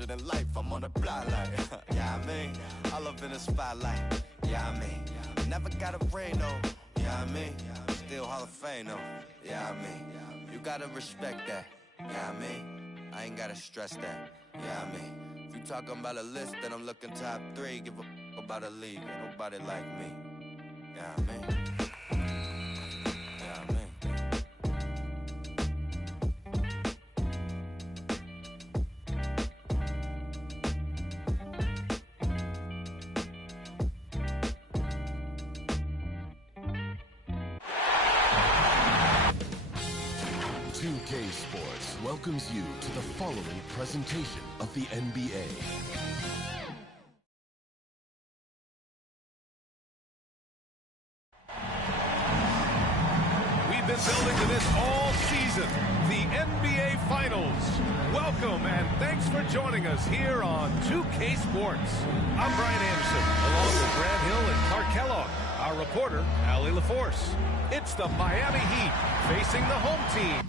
larger than life. I'm on the block like, yeah, I mean, all up in the spotlight. Yeah, I mean, never got a ring though. Yeah, I mean, still Hall of Fame though. Yeah, I mean, you gotta respect that. Yeah, I mean, I ain't gotta stress that. Yeah, I mean, if you talking about a list, then I'm looking top 3. Give a about a league, ain't nobody like me. Yeah, I mean. Yeah, I mean. 2K Sports welcomes you to the following presentation of the NBA. We've been building to this all season, the NBA Finals. Welcome and thanks for joining us here on 2K Sports. I'm Brian Anderson, along with Grant Hill and Clark Kellogg. Our reporter, Allie LaForce. It's the Miami Heat facing the home team.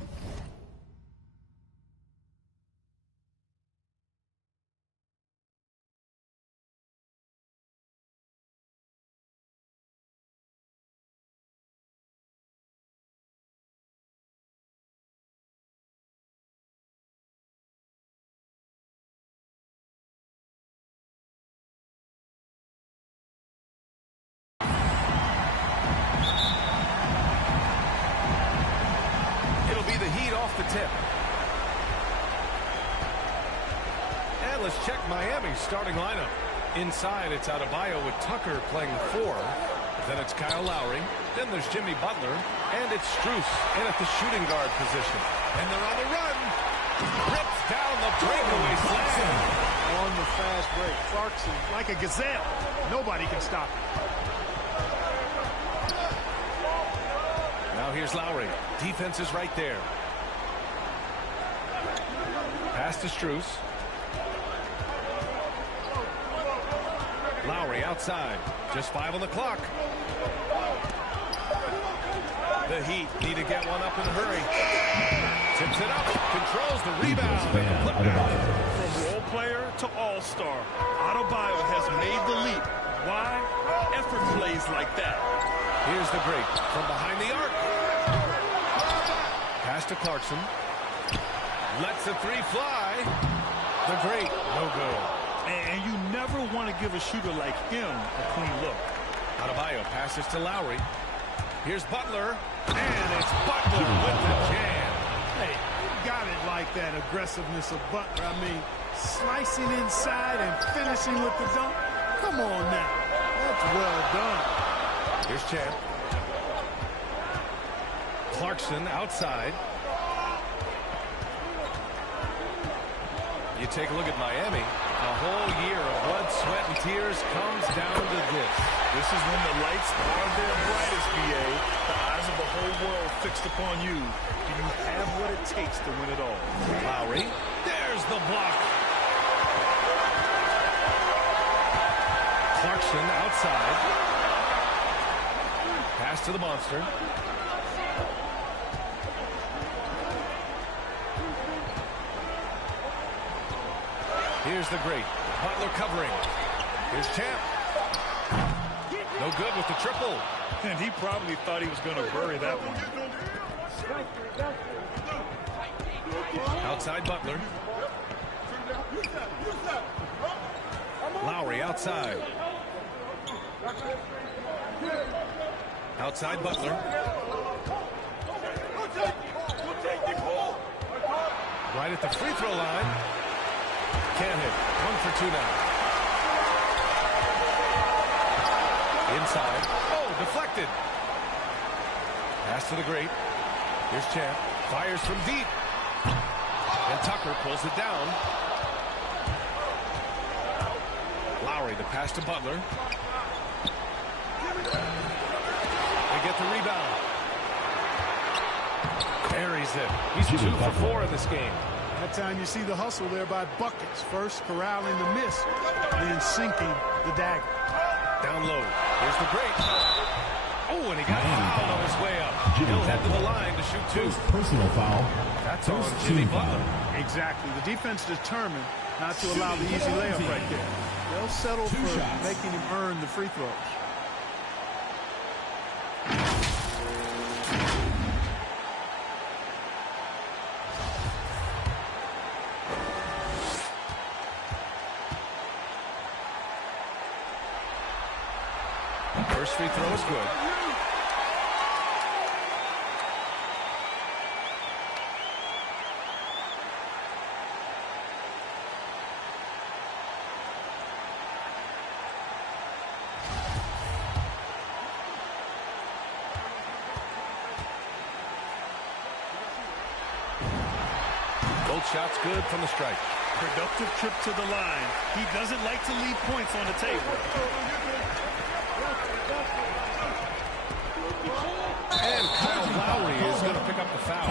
The tip. And let's check Miami's starting lineup. Inside, it's Adebayo with Tucker playing the 4. Then it's Kyle Lowry. Then there's Jimmy Butler. And it's Strus in at the shooting guard position. And they're on the run. Rips down the breakaway slam. On the fast break. Clarkson, like a gazelle. Nobody can stop him. Now here's Lowry. Defense is right there. Pass to Strus. Lowry outside. Just 5 on the clock. The Heat need to get one up in a hurry. Tips it up. Controls the rebound. From role player to all-star, Adebayo has made the leap. Why? Effort plays like that. Here's the break from behind the arc. Pass to Clarkson. Lets the 3 fly. The great, no good. And you never want to give a shooter like him a clean look. Adebayo passes to Lowry. Here's Butler. And it's Butler with the jam. Hey, you got it like that aggressiveness of Butler. I mean, slicing inside and finishing with the dunk. Come on now. That's well done. Here's Champ. Clarkson outside. You take a look at Miami. A whole year of blood, sweat, and tears comes down to this. This is when the lights are their brightest, BA. The eyes of the whole world fixed upon you. Do you have what it takes to win it all? Lowry. There's the block. Clarkson outside. Pass to the monster. Here's the great. Butler covering. Here's Champ. No good with the triple. And he probably thought he was going to bury that one. Outside Butler. Lowry outside. Outside Butler. Right at the free throw line. Can't hit. 1 for 2 now. Inside. Oh, deflected. Pass to the great. Here's Champ. Fires from deep. And Tucker pulls it down. Lowry, the pass to Butler. They get the rebound. Buries it. He's 2 for 4 in this game. That time you see the hustle there by buckets. First corralling the miss, then sinking the dagger. Down low. Here's the great. Oh, and he got fouled on his way up. He'll head to the line to shoot two. Personal foul. That's on Jimmy Butler. Exactly. The defense determined not to allow the easy layup right there. They'll settle for making him earn the free throws. First free throw is good. Both shots good from the stripe. Productive trip to the line. He doesn't like to leave points on the table. And Kyle Lowry is going to pick up the foul.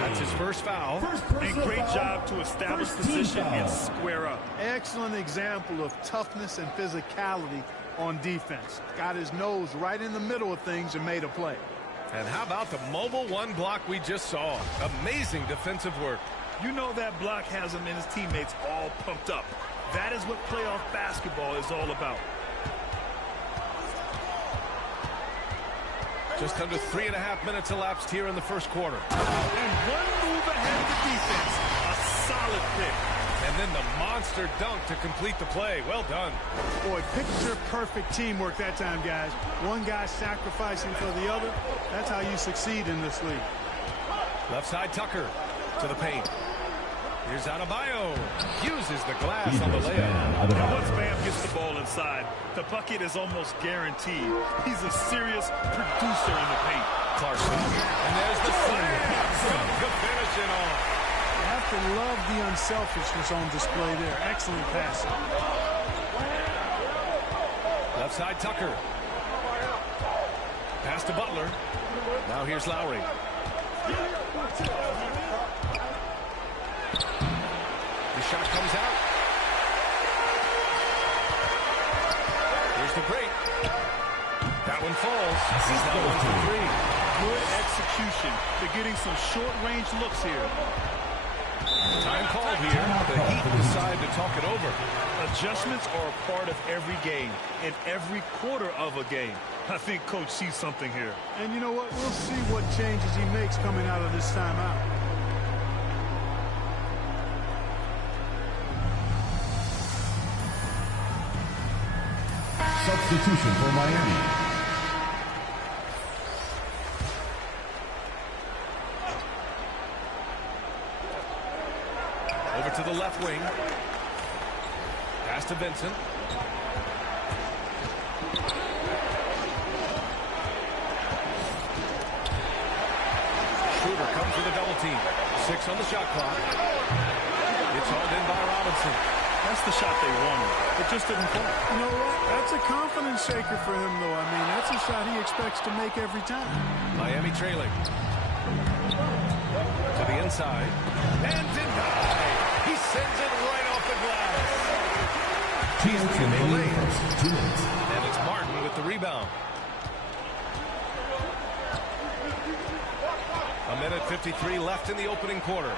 That's his first foul. And great job to establish position and square up. Excellent example of toughness and physicality on defense. Got his nose right in the middle of things and made a play. And how about the mobile one block we just saw? Amazing defensive work. You know that block has him and his teammates all pumped up. That is what playoff basketball is all about. Just under 3.5 minutes elapsed here in the first quarter. And one move ahead of the defense. A solid pick. And then the monster dunk to complete the play. Well done. Boy, picture-perfect teamwork that time, guys. One guy sacrificing for the other. That's how you succeed in this league. Left side Tucker to the paint. Here's Adebayo. Uses the glass on the layup. And once Bam gets the ball inside, the bucket is almost guaranteed. He's a serious producer in the paint. Clarkson. And there's the slam. To finish it off. You have to love the unselfishness on display there. Excellent passing. Left side Tucker. Pass to Butler. Now here's Lowry. The shot comes out. Here's the break. That one falls. He's now 1 for 3. Good execution. They're getting some short-range looks here. Time called here. The Heat decide to talk it over. Adjustments are a part of every game, and every quarter of a game. I think Coach sees something here. And you know what? We'll see what changes he makes coming out of this timeout. Substitution for Miami. Over to the left wing. Pass to Vincent. Schroeder comes with a double team. 6 on the shot clock. It's hauled in by Robinson. That's the shot they wanted. It just didn't fall. You know what? That's a confidence shaker for him, though. I mean, that's a shot he expects to make every time. Miami trailing. To the inside. And denied. He sends it right off the glass. He's in the lane. And it's Martin with the rebound. A minute 53 left in the opening quarter.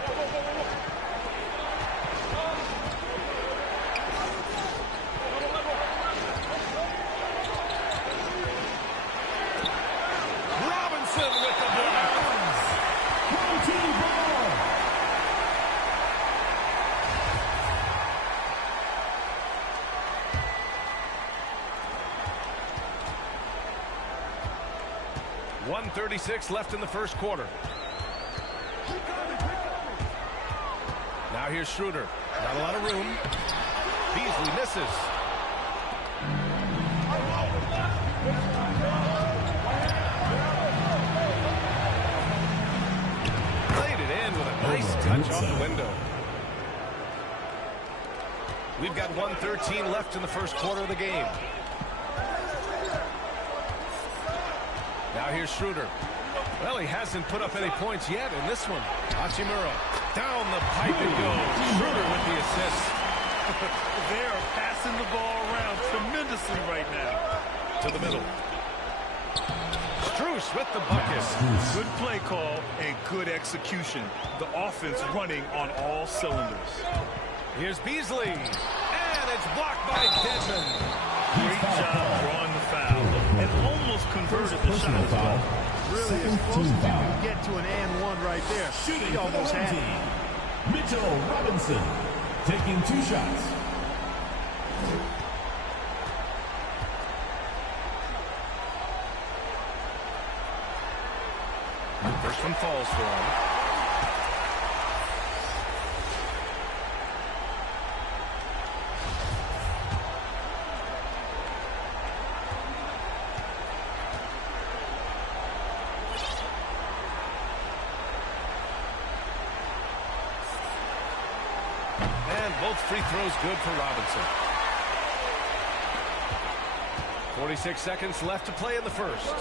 Robinson with the block. .136 left in the first quarter. Now here's Schroeder. Not a lot of room. Beasley misses. Played it in with a nice touch off the window. We've got 1:13 left in the first quarter of the game. Now here's Schroeder. Well, he hasn't put up any points yet in this one. Hachimura. Down the pipe it goes. Schroeder with the assist. They are passing the ball around tremendously right now. To the middle. Strus with the bucket. Good play call and good execution. The offense running on all cylinders. Here's Beasley. And it's blocked by Dedmon. Great job drawing the foul. And almost converted the shot as well. Really as close as you can get to an and one right there. Shooting He almost had it. Mitchell Robinson taking 2 shots. First one falls for him. And both free throws good for Robinson. 46 seconds left to play in the first.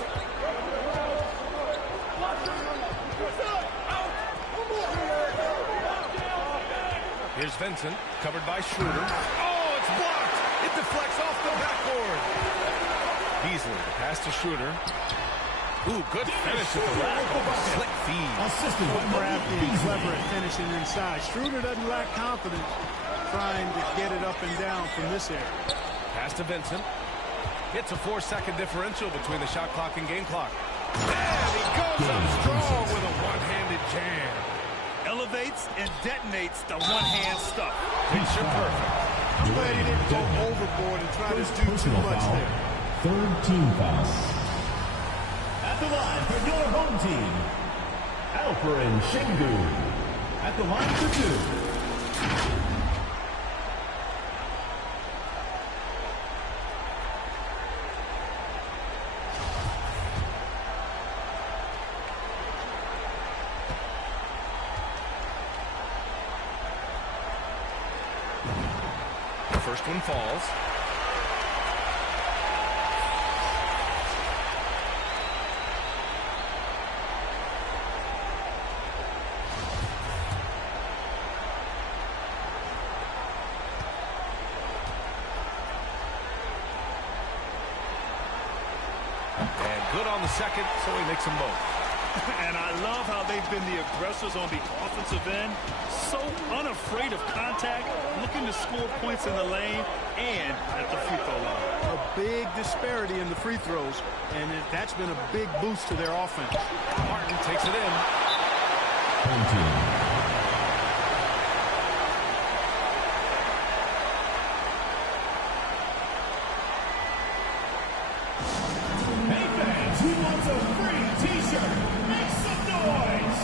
Here's Vincent, covered by Schroeder. Oh, it's blocked! It deflects off the backboard. Beasley, pass to Schroeder. Ooh, good finish at the rack. Slick feed. Assisted by Crafty and clever at finishing inside. Schroeder doesn't lack confidence trying to get it up and down from this area. Pass to Vincent. It's a 4-second differential between the shot clock and game clock. And he goes up strong with a one-handed jam. Elevates and detonates the one-hand stuff. Picture perfect. I'm glad he didn't go overboard and try to do too much there. Third team foul. At the line for your home team, Alperen Şengün. At the line for 2. First one falls. And good on the second, so he makes them both. And I love how they've been the aggressors on the offensive end. So unafraid of contact, looking to score points in the lane and at the free throw line. A big disparity in the free throws, and that's been a big boost to their offense. Martin takes it in. Home team. Hey fans, who wants a free t-shirt? Make some noise!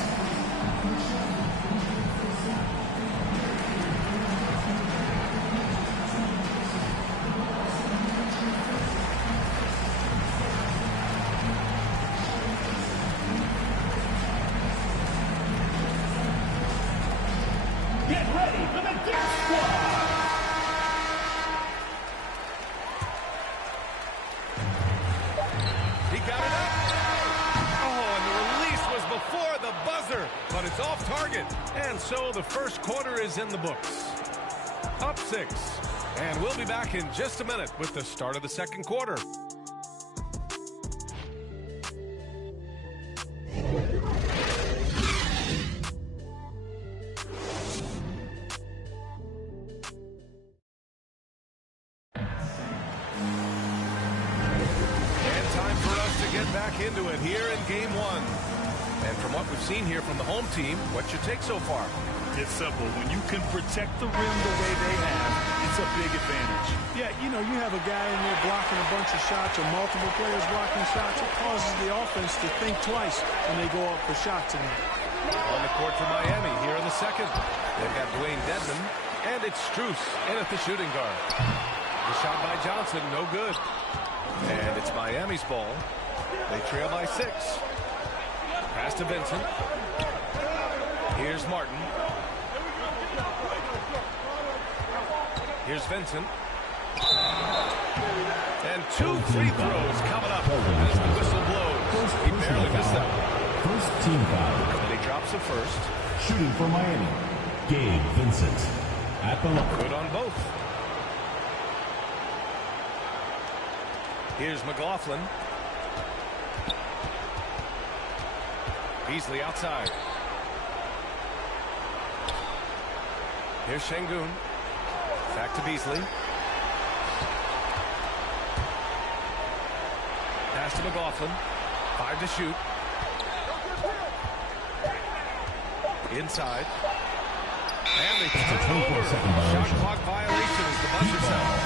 Get ready for the Dirt Squad! He got it up. Oh, and the release was before the buzzer, but it's off target. And so the first quarter is in the books. Up 6. And we'll be back in just a minute with the start of the second quarter. Back into it here in game 1. And from what we've seen here from the home team, what's your take so far? It's simple. When you can protect the rim the way they have, it's a big advantage. Yeah, you know, you have a guy in there blocking a bunch of shots or multiple players blocking shots. It causes the offense to think twice when they go up for shots in there. On the court for Miami here in the second. They've got Dwayne Dedmon, and it's Strus in at the shooting guard. The shot by Johnson, no good. And it's Miami's ball. They trail by 6. Pass to Vincent. Here's Martin. Here's Vincent. And 2 free throws coming up as the whistle blows. He barely missed that one. First team foul. And he drops the first. Shooting for Miami, Gabe Vincent. At the line. Good on both. Here's McLaughlin. Beasley outside. Here's Şengün. Back to Beasley. Pass to McLaughlin. 5 to shoot. Inside. And they turn over. Shot clock violation as the buzzer sounds.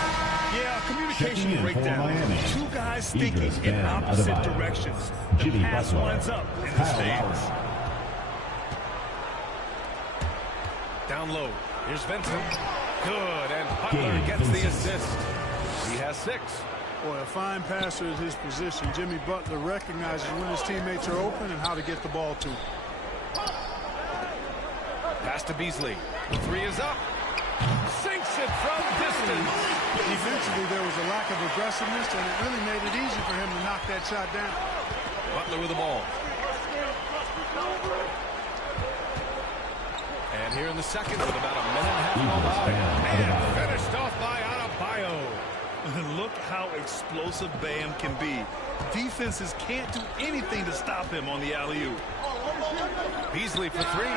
Yeah, communication breakdown. Two guys thinking Gilas in band opposite out of directions. The Jimmy pass Butler. winds up in the Kyle stands. Lowry. Down low. Here's Vincent. Good. And Butler Gabe gets the Vincent. assist. He has 6. Boy, a fine passer at his position. Jimmy Butler recognizes when his teammates are open and how to get the ball to him. Pass to Beasley. The 3 is up. Sinks it from distance. Defensively, there was a lack of aggressiveness, and it really made it easy for him to knock that shot down. Butler with the ball. And here in the second with about a minute and a half to go by. And finished off by Adebayo. Look how explosive Bam can be. Defenses can't do anything to stop him on the alley-oop. Beasley for 3.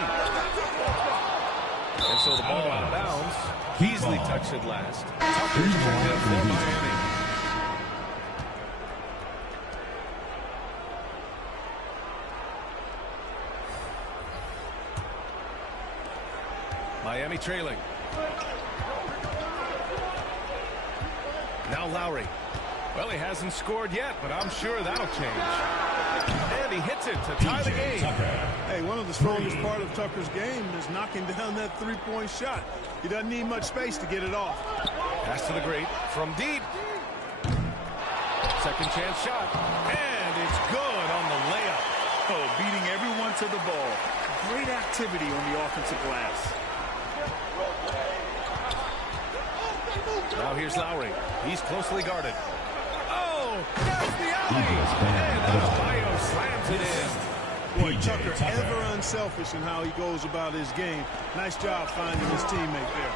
And so the ball out of bounds. Beasley touched it last. Tucker's checked in for Miami. Miami trailing. Now Lowry. Well, he hasn't scored yet, but I'm sure that'll change. And he hits it to tie the game. Hey, one of the strongest part of Tucker's game is knocking down that three-point shot. He doesn't need much space to get it off. Pass to the great from deep. Second chance shot. And it's good on the layup. Oh, beating everyone to the ball. Great activity on the offensive glass. Now here's Lowry. He's closely guarded. Oh, there's the alley. And Adebayo slams it in. Boy, Tucker ever unselfish in how he goes about his game. Nice job finding his teammate there.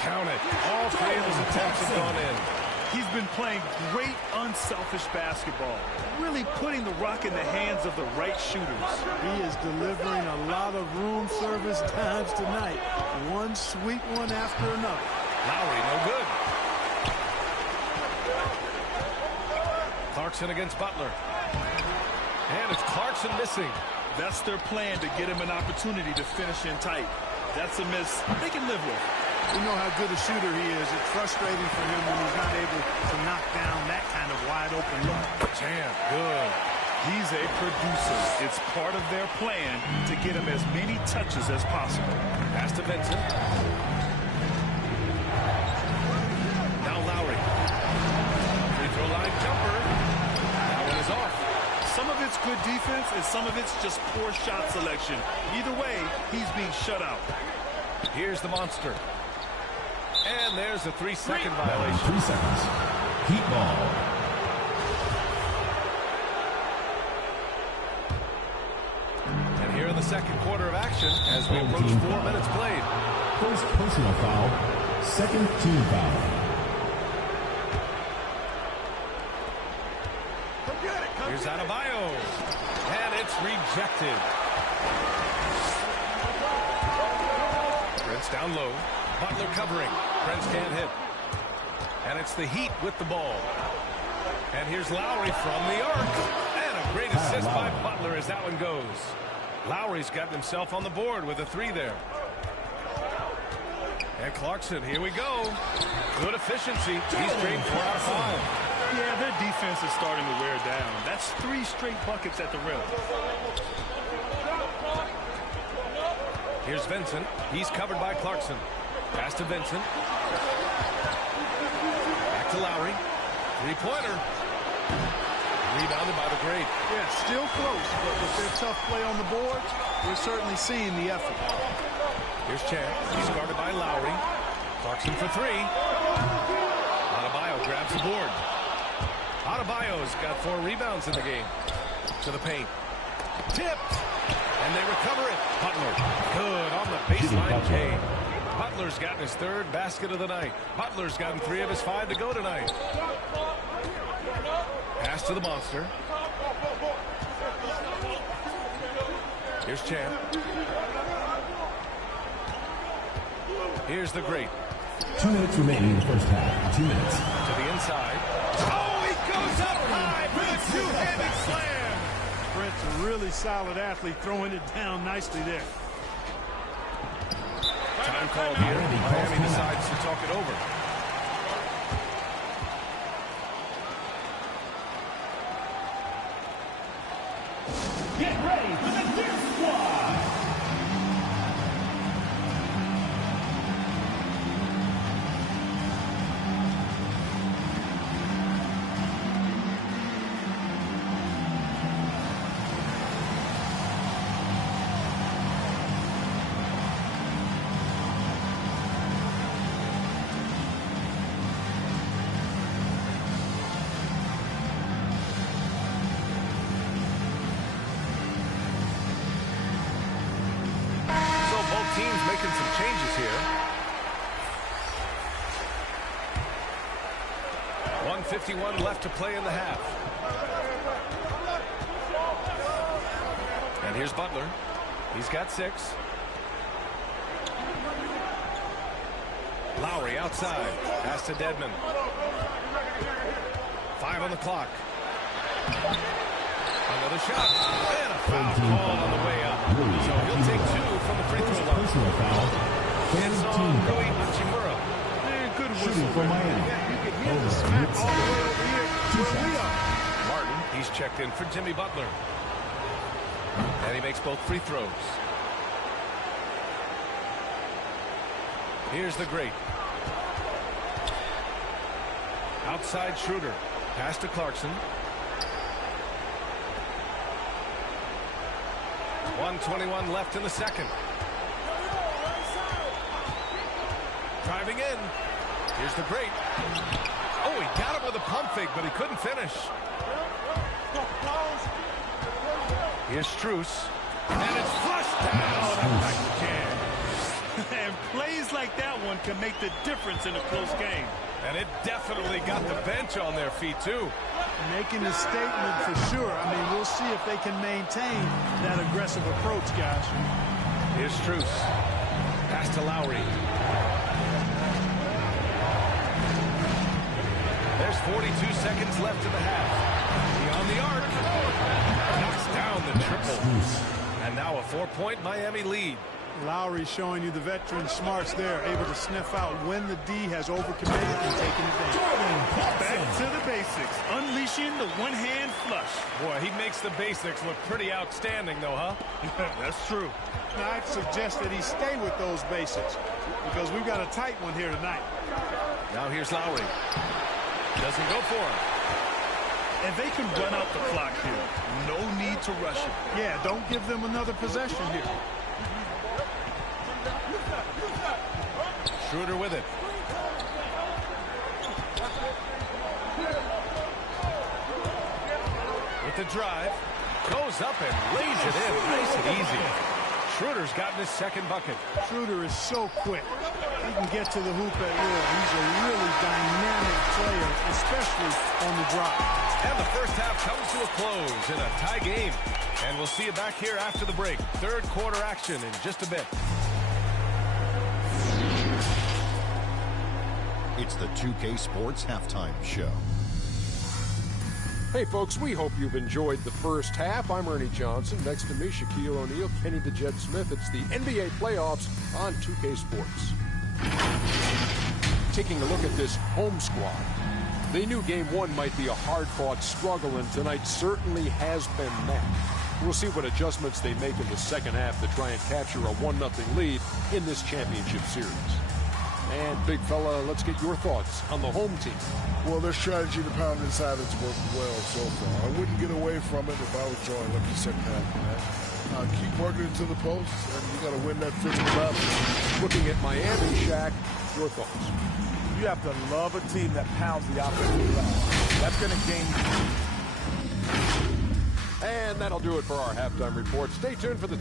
Count it. All 3 of his attempts have gone in. He's been playing great unselfish basketball, really putting the rock in the hands of the right shooters. He is delivering a lot of room service times tonight. One sweet one after another. Lowry, no good. Clarkson against Butler. And it's Clarkson missing. That's their plan, to get him an opportunity to finish in tight. That's a miss they can live with. We know how good a shooter he is. It's frustrating for him when he's not able to knock down that kind of wide open look. Jam, good. He's a producer. It's part of their plan to get him as many touches as possible. Pass to Vincent. Now Lowry. Free throw line jumper. That one is off. Some of it's good defense and some of it's just poor shot selection. Either way, he's being shut out. Here's the monster. And there's a 3-second violation. 3 seconds. Heat ball. And here in the second quarter of action, as we approach 4 minutes played. First personal foul. Second team foul. Here's Adebayo. And it's rejected. Prince down low. Butler covering. Prince can't hit. And it's the Heat with the ball. And here's Lowry from the arc. And a great assist by Butler as that one goes. Lowry's gotten himself on the board with a 3 there. And Clarkson, here we go. Good efficiency. He's trained 4 out of 5. Yeah, their defense is starting to wear down. That's 3 straight buckets at the rim. Here's Vincent. He's covered by Clarkson. Pass to Vincent. Back to Lowry. 3-pointer. Rebounded by the great. Yeah, still close, but with their tough play on the board, we're certainly seeing the effort. Here's Chan. He's guarded by Lowry. Clarkson for 3. Adebayo grabs the board. Adebayo's got 4 rebounds in the game. To the paint. Tipped. And they recover it. Butler. Good on the baseline K. Butler's gotten his 3rd basket of the night. Butler's gotten 3 of his 5 to go tonight. Pass to the monster. Here's Champ. Here's the great. 2 minutes remaining in the first half. 2 minutes. To the inside. Oh, he goes up high for a two-handed slam. Brent's a really solid athlete, throwing it down nicely there. Time called here. Miami decides to talk it over. Get ready for the Deer Squad. Teams making some changes here. 1:51 left to play in the half. And here's Butler. He's got 6. Lowry outside. Pass to Dedmon. 5 on the clock. Another shot. And a foul call on the way up. So he'll take 2 from the free throw line. Personal foul. Hands on Rui Hachimura. Good Shooting whistle for Miami. You can hear the smack all the way over here where we are. Martin, he's checked in for Jimmy Butler. And he makes both free throws. Here's the great. Outside Schroeder. Pass to Clarkson. 1:21 left in the second. Driving in. Here's the great. Oh, he got him with a pump fake, but he couldn't finish. Here's Strus. And it's flushed down. That's a jam. And plays like that one can make the difference in a close game. And it definitely got the bench on their feet, too. Making a statement for sure. I mean, we'll see if they can maintain that aggressive approach, guys. Here's Strus. Pass to Lowry. There's 42 seconds left in the half. Beyond the arc. Knocks down the triple. And now a 4-point Miami lead. Lowry showing you the veteran smarts there, able to sniff out when the D has overcommitted and taken advantage. Back to the basics, unleashing the one-hand flush. Boy, he makes the basics look pretty outstanding, though, huh? That's true. Now, I'd suggest that he stay with those basics because we've got a tight one here tonight. Now here's Lowry. Doesn't go for him. And they can run out the clock here. No need to rush it. Yeah, don't give them another possession here. Schroeder with it. With the drive. Goes up and lays it in. Nice and easy. Schroeder's gotten his second bucket. Schroeder is so quick. He can get to the hoop at will. He's a really dynamic player, especially on the drive. And the first half comes to a close in a tie game. And we'll see you back here after the break. Third quarter action in just a bit. It's the 2K Sports Halftime Show. Hey, folks, we hope you've enjoyed the first half. I'm Ernie Johnson. Next to me, Shaquille O'Neal, Kenny the Jet Smith. It's the NBA playoffs on 2K Sports. Taking a look at this home squad. They knew Game 1 might be a hard-fought struggle, and tonight certainly has been that. We'll see what adjustments they make in the second half to try and capture a 1-0 lead in this championship series. And, big fella, let's get your thoughts on the home team. Well, their strategy to pound inside has worked well so far. I wouldn't get away from it if I was Jordan like the second half, man. Keep working into the post, and you got to win that physical battle. Looking at Miami, Shaq, your thoughts? You have to love a team that pounds the offensive ground. That's going to gain you. And that'll do it for our halftime report. Stay tuned for the...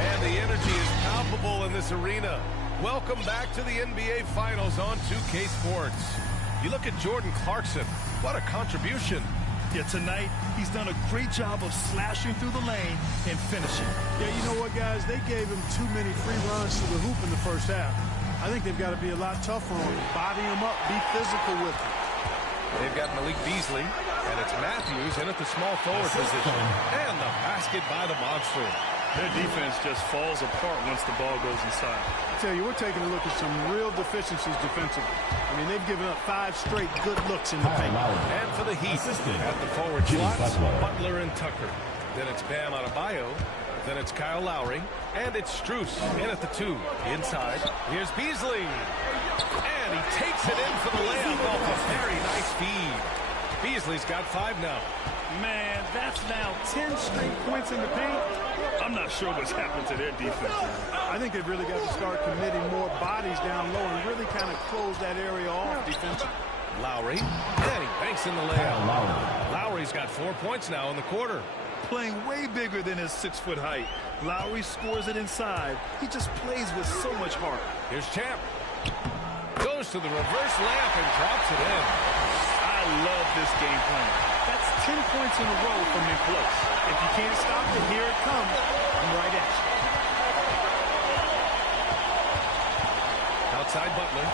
And the energy is palpable in this arena. Welcome back to the NBA Finals on 2K Sports. You look at Jordan Clarkson. What a contribution. Yeah, tonight, he's done a great job of slashing through the lane and finishing. Yeah, you know what, guys? They gave him too many free runs to the hoop in the first half. I think they've got to be a lot tougher on him. Body him up, be physical with him. They've got Malik Beasley, and it's Matthews in at the small forward position. And the basket by the monster. Their defense just falls apart once the ball goes inside. I tell you, we're taking a look at some real deficiencies defensively. I mean, they've given up 5 straight good looks in the paint. And for the Heat, at the forward slots, Butler and Tucker. Then it's Bam Adebayo. Then it's Kyle Lowry. And it's Strus in at the 2. Inside, here's Beasley. And he takes it in for the layup off a very nice feed. Beasley's got 5 now. Man, that's now 10 straight points in the paint. I'm not sure what's happened to their defense. I think they've really got to start committing more bodies down low and really kind of close that area off defensively. Lowry, and he banks in the layup. Lowry's got 4 points now in the quarter. Playing way bigger than his 6-foot height. Lowry scores it inside. He just plays with so much heart. Here's Champ. Goes to the reverse layup and drops it in. I love this game plan. That's 10 points in a row from in close. If you can't stop it, here it comes. I'm right at you. Outside Butler.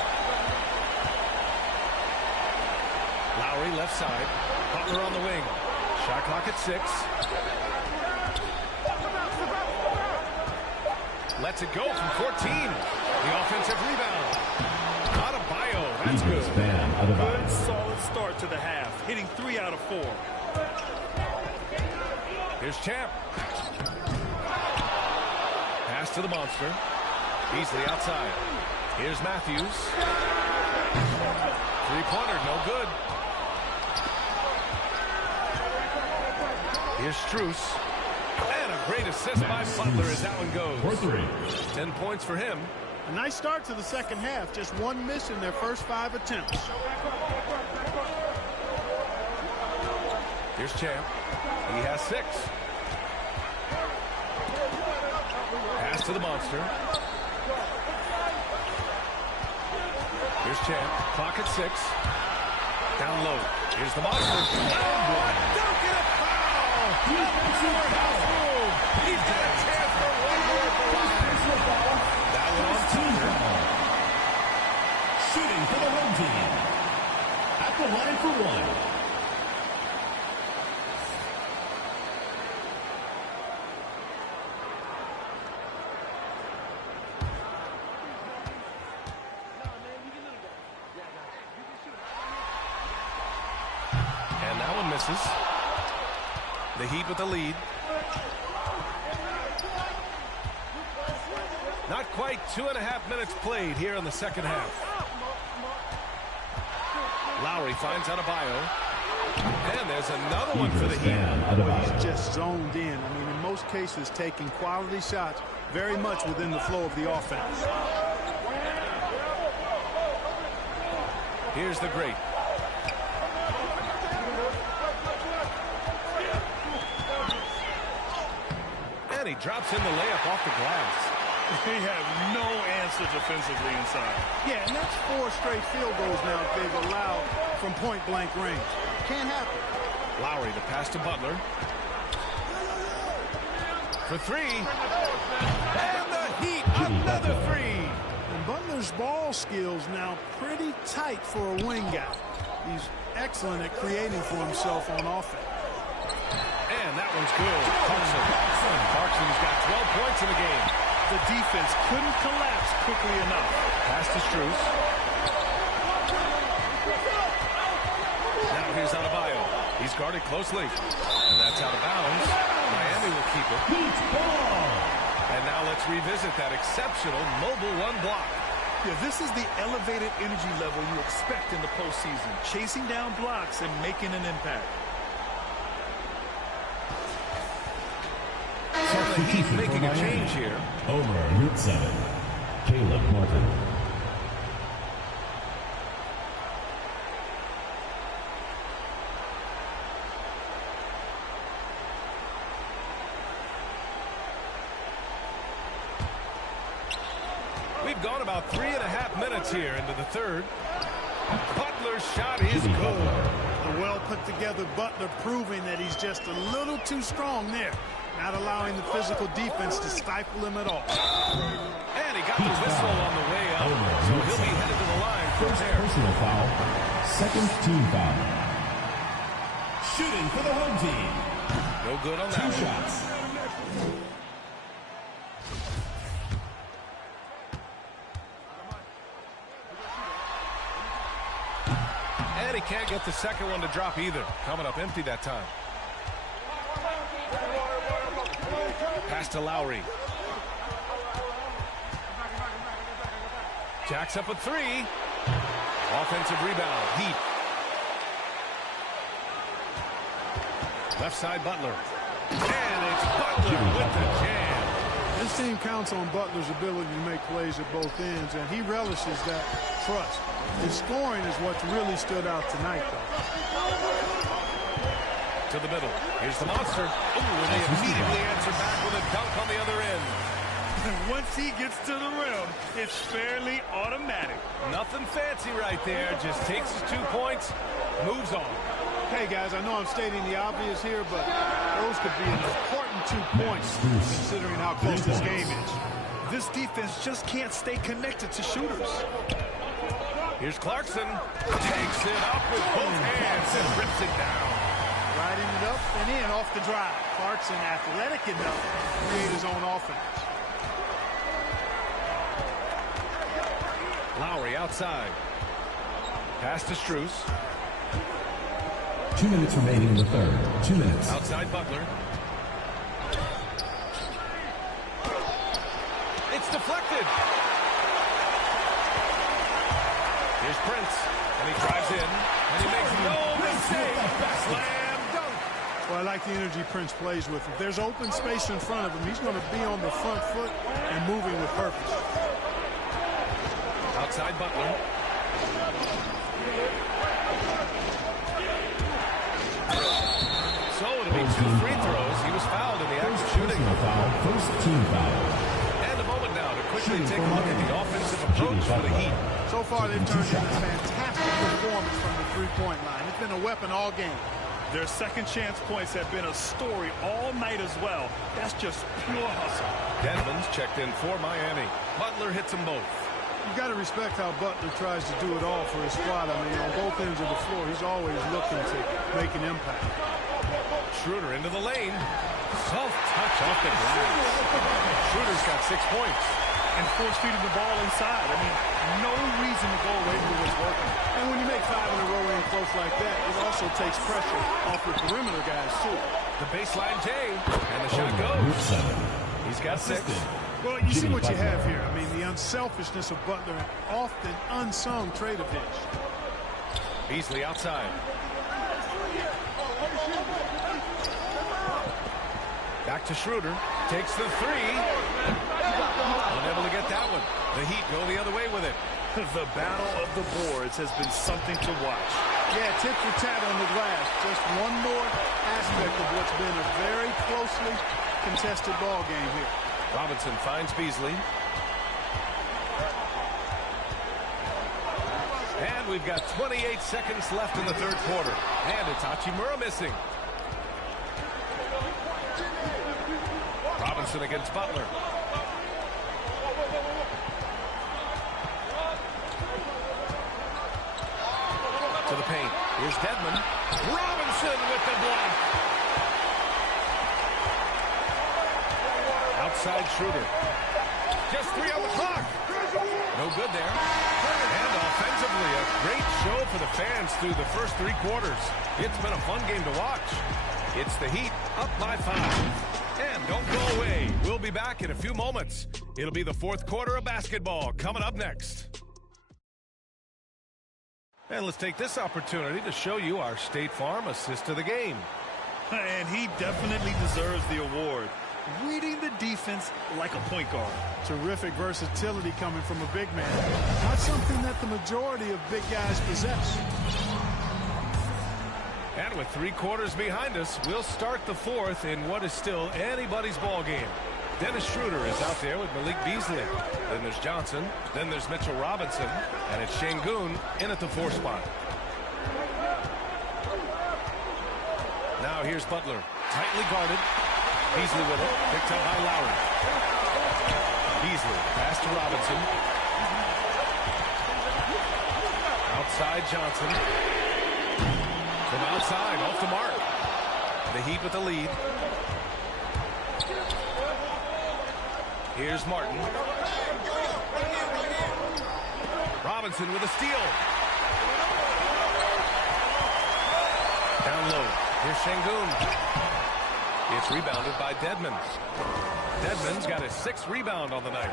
Lowry left side. Butler on the wing. Shot clock at 6. Lets it go from 14. The offensive rebound. Adebayo, that's good. Good, solid start to the half. Hitting 3 out of 4. Here's Champ. Pass to the monster. Beasley outside. Here's Matthews. Three-pointer, no good. Here's Strus. And a great assist by Butler as that one goes. 10 points for him. A nice start to the second half. Just 1 miss in their first 5 attempts. Here's Champ. He has 6. Pass to the monster. Here's Champ. Clock at 6. Down low. Here's the monster. Oh, don't get a foul! He's got a chance for one more at the line. That one on Tucker. Shooting for the home team. At the line for 1. And that one misses. The Heat with the lead. Not quite 2.5 minutes played here in the second half. Lowry finds Adebayo. And there's another one for the Heat. Well, he's just zoned in. I mean, in most cases, taking quality shots very much within the flow of the offense. Here's the great. And he drops in the layup off the glass. They have no answer defensively inside. Yeah, and that's 4 straight field goals now they've allowed from point-blank range. Can't happen. Lowry, the pass to Butler. For 3. And the Heat, another 3. And Butler's ball skills now pretty tight for a wing guy. He's excellent at creating for himself on offense. And that one's good. Clarkson's got 12 points in the game. The defense couldn't collapse quickly enough. Pass to Strus. Now here's Adebayo. He's guarded closely. And that's out of bounds. Miami will keep it. And now let's revisit that exceptional mobile 1 block. Yeah, this is the elevated energy level you expect in the postseason. Chasing down blocks and making an impact. The Heat making a change here. Over route 7. Caleb Martin. We've gone about 3.5 minutes here into the third. Butler's shot is good. A well-put-together Butler proving that he's just a little too strong there, not allowing the physical defense to stifle him at all. And he got the whistle on the way up, so he'll be headed to the line from there. Personal foul. Second team foul. Shooting for the home team. No good on that one. 2 shots. And he can't get the second one to drop either. Coming up empty that time. Pass to Lowry. Jacks up a 3. Offensive rebound. Heat. Left side Butler. And it's Butler with the jam. This team counts on Butler's ability to make plays at both ends, and he relishes that trust. His scoring is what's really stood out tonight, though. To the middle. Here's the monster. Ooh, and they immediately answer back with a dunk on the other end. Once he gets to the rim, it's fairly automatic. Nothing fancy right there. Just takes his 2 points, moves on. Hey, guys, I know I'm stating the obvious here, but those could be an important 2 points considering how close this game is. This defense just can't stay connected to shooters. Here's Clarkson. Takes it up with both hands and rips it down. Riding it up and in off the drive. Clarkson athletic enough to create his own offense. Lowry outside. Pass to Strus. 2 minutes remaining in the third. 2 minutes. Outside Butler. It's deflected. Here's Prince. And he drives in. And he makes no mistake. Slam dunk. Well, I like the energy Prince plays with. If there's open space in front of him, he's going to be on the front foot and moving with purpose. Outside Butler. So it'll be 2 free throws. He was fouled in the act of shooting. First team foul. And a moment now to quickly take a look at the offensive approach for the Heat. So far, they've turned in a fantastic performance from the three-point line. It's been a weapon all game. Their second chance points have been a story all night as well. That's just pure hustle. Dedmon's checked in for Miami. Butler hits them both. You've got to respect how Butler tries to do it all for his squad. I mean, on both ends of the floor, he's always looking to make an impact. Schroeder into the lane. Soft touch off the glass. Schroeder's got 6 points. And force feeding the ball inside. I mean, no reason to go away from what's working. And when you make 5 in a row in close like that, it also takes pressure off the perimeter guys, too. The baseline J. And the shot goes. He's got 6. Well, you see what you have here. I mean, the unselfishness of Butler, an often unsung trait of his. Beasley outside. Back to Schroeder. Takes the 3. Unable to get that one. The Heat go the other way with it. The battle of the boards has been something to watch. Yeah, tit for tat on the glass. Just one more aspect of what's been a very closely contested ball game here. Robinson finds Beasley. And we've got 28 seconds left in the third quarter. And it's Hachimura missing. Robinson against Butler. To the paint. Here's Dedmon. Robinson with the block. Outside Schroeder. Just 3 on the clock. No good there. And offensively, a great show for the fans through the first 3 quarters. It's been a fun game to watch. It's the Heat up by 5. And don't go away. We'll be back in a few moments. It'll be the fourth quarter of basketball coming up next. And let's take this opportunity to show you our State Farm assist of the game. And he definitely deserves the award. Reading the defense like a point guard. Terrific versatility coming from a big man. Not something that the majority of big guys possess. And with 3 quarters behind us, we'll start the fourth in what is still anybody's ball game. Dennis Schroeder is out there with Malik Beasley. Then there's Johnson. Then there's Mitchell Robinson. And it's Şengün in at the 4 spot. Now here's Butler. Tightly guarded. Beasley with it. Picked up by Lowry. Beasley. Pass to Robinson. Outside Johnson. From outside. Off the mark. The Heat with the lead. Here's Martin. Robinson with a steal. Down low. Here's Şengün. It's rebounded by Dedmon. Dedmon's got his 6th rebound on the night.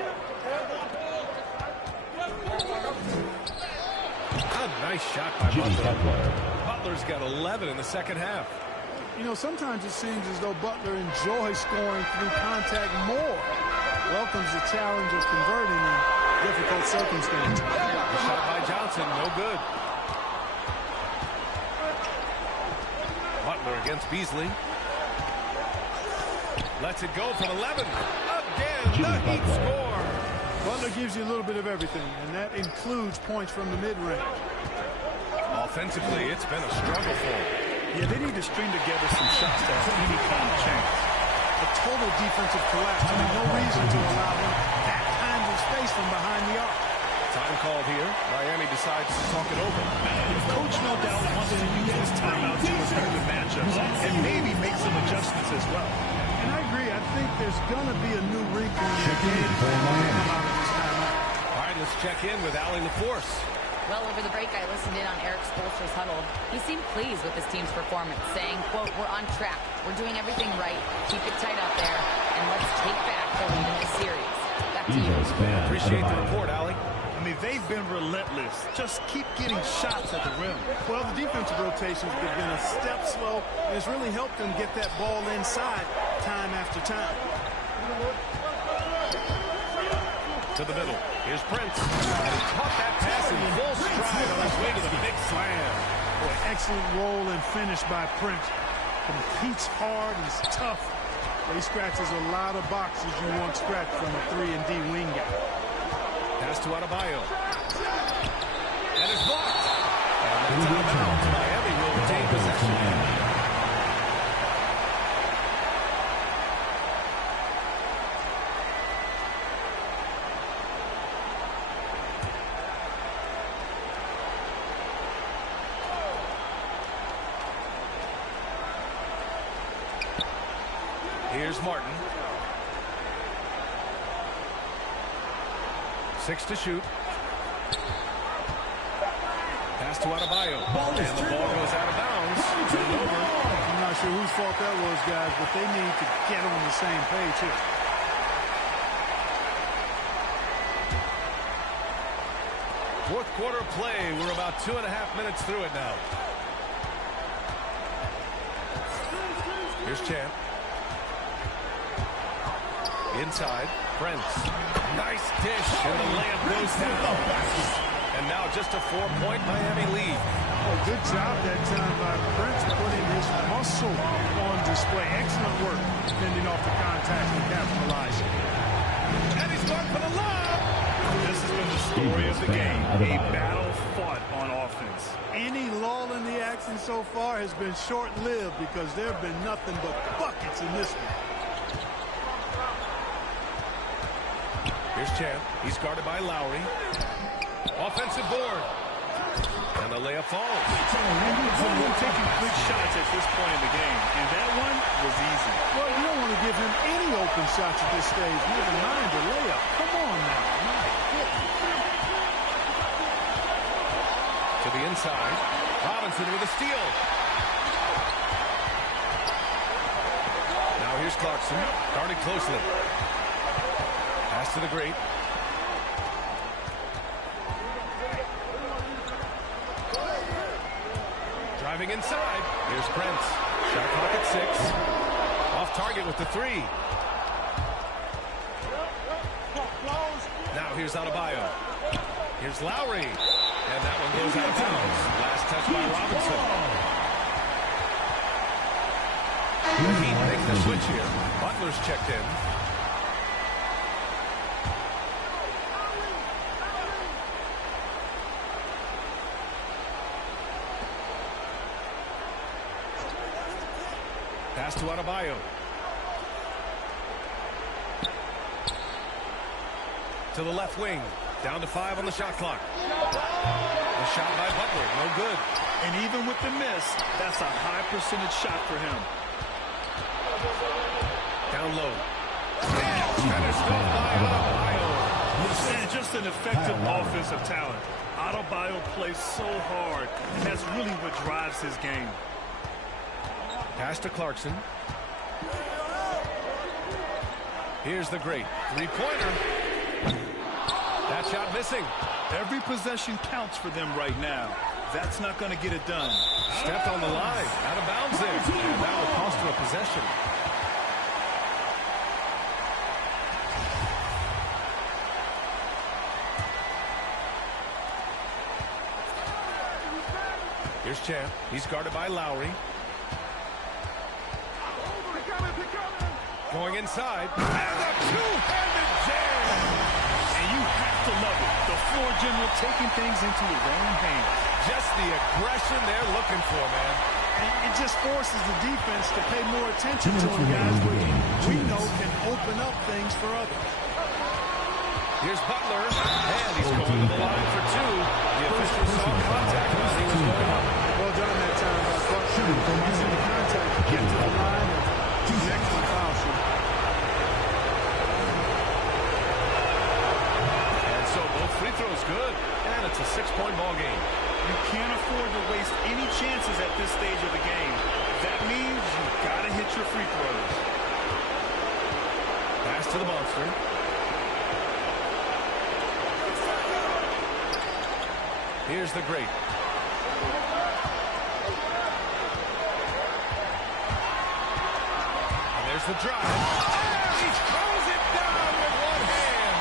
A nice shot by Butler. Butler's got 11 in the second half. You know, sometimes it seems as though Butler enjoys scoring through contact more. Welcomes the challenge of converting in difficult circumstances. The shot by Johnson, no good. Butler against Beasley. Lets it go from 11. Again, the Heat score. Butler gives you a little bit of everything, and that includes points from the mid-range. Offensively, it's been a struggle for him. Yeah, they need to string together some shots to have any kind of chance. A total defensive collapse. I mean, no reason to allow him that kind of space from behind the arc. Time called here. Miami decides to talk it over. Coach no doubt wants to use this timeout to review the matchups and maybe make some adjustments as well. And I agree. I think there's going to be a new wrinkle in the game out of this timeout. All right, let's check in with Allie LaForce. Well, over the break, I listened in on Eric Spoelstra's huddle. He seemed pleased with his team's performance, saying, quote, "We're on track. We're doing everything right. Keep it tight out there, and let's take back the lead in this series." Back to you. Appreciate the report, Allie. I mean, they've been relentless. Just keep getting shots at the rim. Well, the defensive rotations have been a step slow, and it's really helped them get that ball inside time after time. To the middle. Here's Prince. And he caught that pass in full stride on his way to the big slam. Boy, excellent roll and finish by Prince. Competes hard, he's tough. He scratches a lot of boxes you want scratched from a 3-and-D wing guy. Pass to Adebayo. And it's blocked. And that's out of bounds. Miami will retain possession. Here's Martin. 6 to shoot. Pass to Adebayo. And the ball goes out of bounds. Turned over. I'm not sure whose fault that was, guys, but they need to get on the same page here. Fourth quarter play. We're about 2.5 minutes through it now. Here's Champ. Inside, Prince. Nice dish, and the layup goes down. And now just a 4-point Miami lead. Oh, good job that time by Prince putting his muscle on display. Excellent work, fending off the contact and capitalizing. And he's going for the lob. This has been the story of the game. A battle fought on offense. Any lull in the action so far has been short-lived because there have been nothing but buckets in this one. Here's Champ. He's guarded by Lowry. Offensive board. And the layup falls. Butler taking good shots at this point in the game, and that one was easy. Well, you don't want to give him any open shots at this stage. Never mind the layup. Come on now. My goodness. To the inside. Robinson with a steal. Now here's Clarkson. Guarded closely. Pass to the great. Driving inside. Here's Prince. Shot clock at 6. Off target with the 3. Now here's Adebayo. Here's Lowry. And that one goes out of bounds. Last touch by Robinson. The Heat make the switch here. Butler's checked in. Pass to Adebayo. To the left wing. Down to 5 on the shot clock. The shot by Butler. No good. And even with the miss, that's a high percentage shot for him. Down low. Finished off by Adebayo. And just an effective offensive talent. Adebayo plays so hard, and that's really what drives his game. Pass to Clarkson. Here's the great three-pointer. That shot missing. Every possession counts for them right now. That's not going to get it done. Stepped on the line. Out of bounds there. And that will cost him a possession. Here's Champ. He's guarded by Lowry. Going inside. And a two-handed jam. And you have to love it. The floor general taking things into his own hands. Just the aggression they're looking for, man. And it just forces the defense to pay more attention to him, guys, which we know can open up things for others. Here's Butler. And he's going to the line for 2. The official saw contact while he was going up. Well done that time by Clarkson. He's in the contact to get to the line. Next one, foul shoot. And so both free throws good. And it's a 6-point ball game. You can't afford to waste any chances at this stage of the game. That means you've got to hit your free throws. Pass to the monster. Here's the great. And there's the drive. And he throws it down with one hand.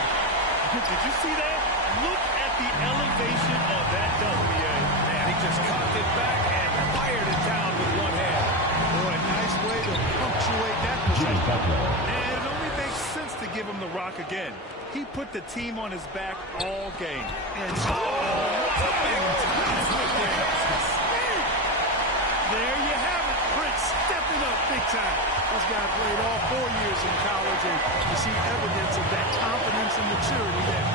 Did you see that? Look at the elevation of that W. And he just cocked it back and fired it down with one hand. Boy, a nice way to punctuate that possession. And it only makes sense to give him the rock again. He put the team on his back all game. And there you have it. Prince stepping up big time. This guy played all 4 years in college, and you see evidence of that confidence and maturity there.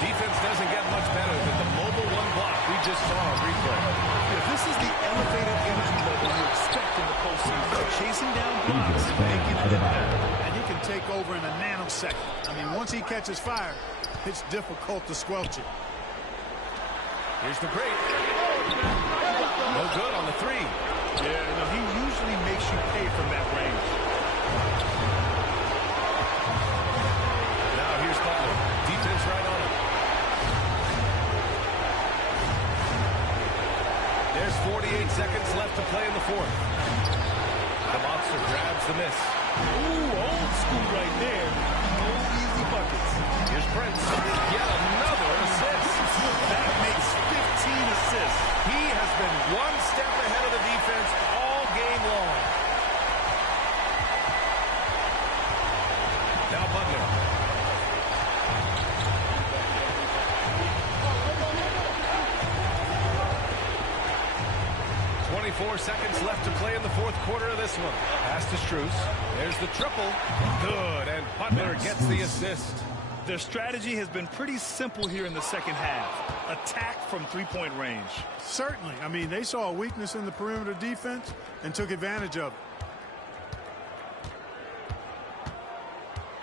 Defense doesn't get much better than the mobile one block we just saw on replay. Yeah, this is the elevated energy level you expect in the postseason. Chasing down blocks and making an impact. And he can take over in a nanosecond. I mean, once he catches fire, it's difficult to squelch it. Here's the great. No good on the 3. Yeah, no, he usually makes you pay from that range. Now here's Butler. Defense right on him. There's 48 seconds left to play in the 4th. The monster grabs the miss. Ooh, old school right there. No easy buckets. Here's Prince. Yet another assist. That makes 15 assists. He has been one step ahead of the defense all game long. Now Butler. .24 seconds left to play in the 4th quarter of this one. Pass to Strus. There's the triple. Good, and Butler gets the assist. Their strategy has been pretty simple here in the second half. Attack from three-point range. Certainly. I mean, they saw a weakness in the perimeter defense and took advantage of it.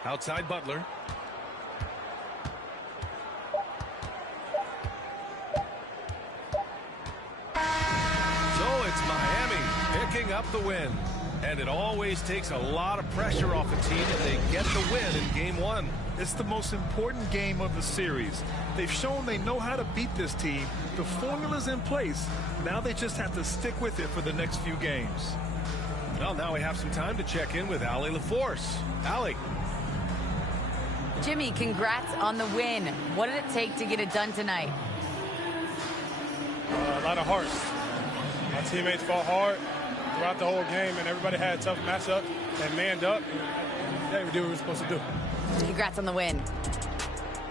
Outside Butler. So it's Miami picking up the win. And it always takes a lot of pressure off a team if they get the win in Game 1. It's the most important game of the series. They've shown they know how to beat this team. The formula's in place. Now they just have to stick with it for the next few games. Well, now we have some time to check in with Allie LaForce. Allie. Jimmy, congrats on the win. What did it take to get it done tonight? A lot of heart. My teammates fought hard throughout the whole game, and everybody had a tough matchup and manned up. And we did what we were supposed to do. Congrats on the win.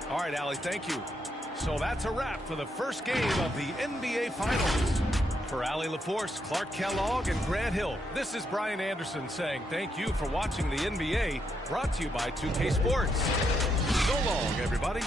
All right, Allie, thank you. So that's a wrap for the first game of the NBA Finals. For Allie LaForce, Clark Kellogg, and Grant Hill, this is Brian Anderson saying thank you for watching the NBA, brought to you by 2K Sports. So long, everybody.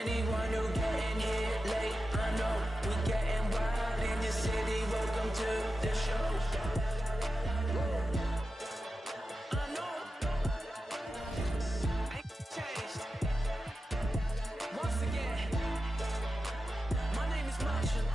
Anyone who getting here late, I know we getting wild in your city. Welcome to the show. I know ain't changed. Once again, my name is Marshall.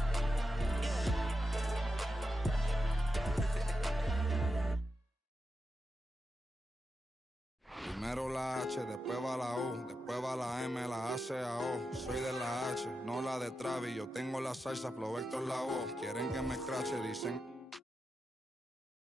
Primero la H, después va la U, después va la M, la A, C, A, O. Soy de la H, no la de Travis. Yo tengo la salsa, Flow Héctor la voz. Quieren que me escrache, dicen